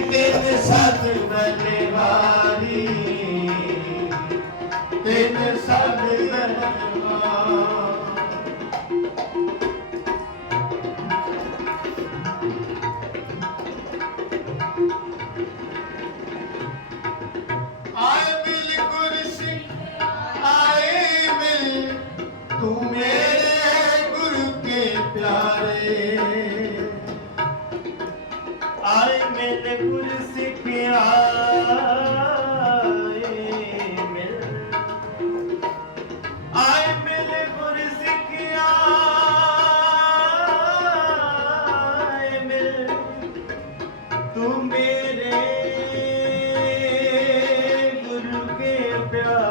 ਤਿੰਨ ਸਤ ਬਲਵਾਰੀ ਤਿੰਨ ਸਤ ਤੂੰ ਮੇਰੇ ਗੁਰੂ ਕੇ ਪਿਆਰੇ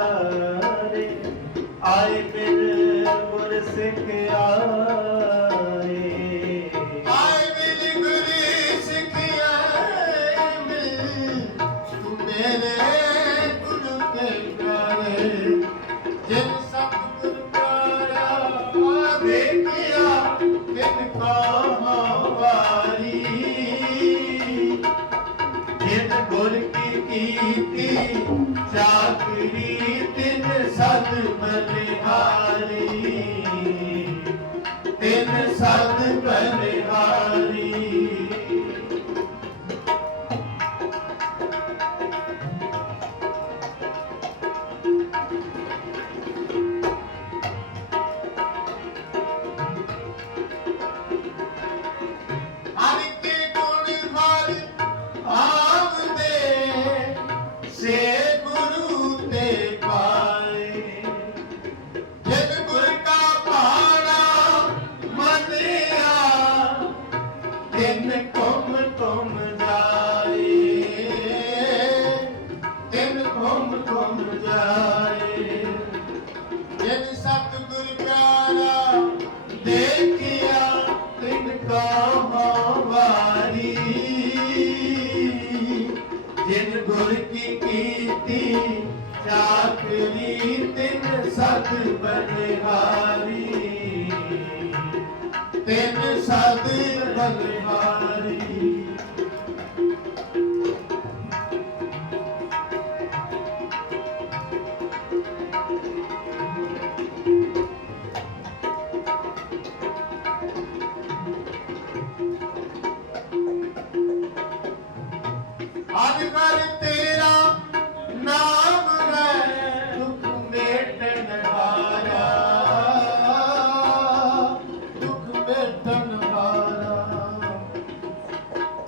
ਚਾਕਰੀ ਤਿਨ ਸਦ ਬਲਿਹਾਰੀ ਤਿਨ ਸਦ ਤਿੰਨ ਕੁਮ ਜਾਏ ਜਿਨ ਸਤਿਗੁਰ ਪਿਆਰਾ ਦੇਖਿਆ ਤਿਨ ਕਾ ਵਾਰੀ ਜਿਨ ਗੁਰ ਕੀ ਕੀਤੀ ਚਾਕਰੀ ਤਿਨ ਸਤ ਬਨਹਾਰੀ ਤਿਨ ਸਤ ਬਨਹਾਰੀ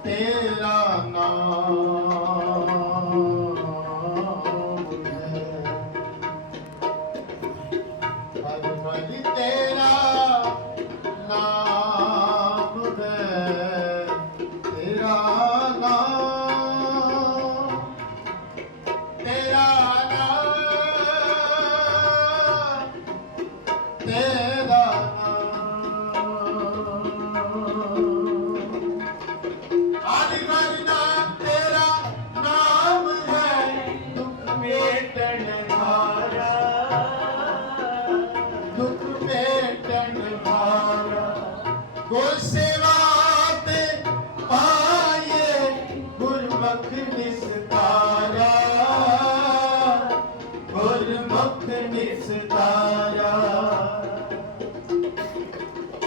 ਤੇਰਾ ਨਾਮ ਹੈ। ਅੱਜ ਤੇਰਾ ਨਾਮ ਹੈ। ਤੇਰਾ ਨਾਮ ਤੇਰਾ ਨਾਮ ਤੇਰਾ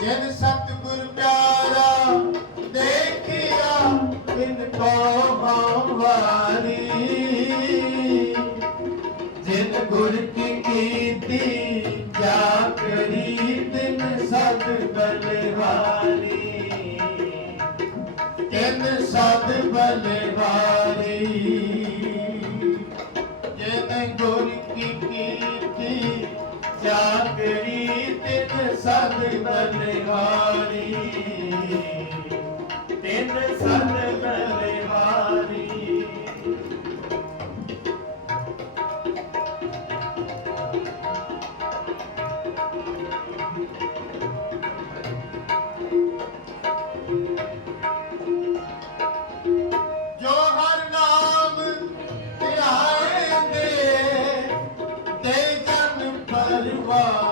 ਜਿਨ ਸਤਿਗੁਰ ਪਿਆਰਾ, ਦੇਖਿਆ ਤਿਨ ਕੋ ਵਾਰੀ। ਜਿਨ ਗੁਰ ਕੀ ਕੀਤੀ, ਜਾ ਕਰੀ ਤਿਨ ਸਦ ਬਲਵਾਰੀ ਤਿਨ ਸਦ ਬਲਵਾਰੀ ਸਦ ਤਿੰਨ ਸਤ ਬਲਿਹਾਰੀ। ਜੋ ਹਰ ਨਾਮ ਧਿਆਏ ਦੇ ਤੇ ਜਨ ਪਰਵਾਨਾ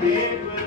saber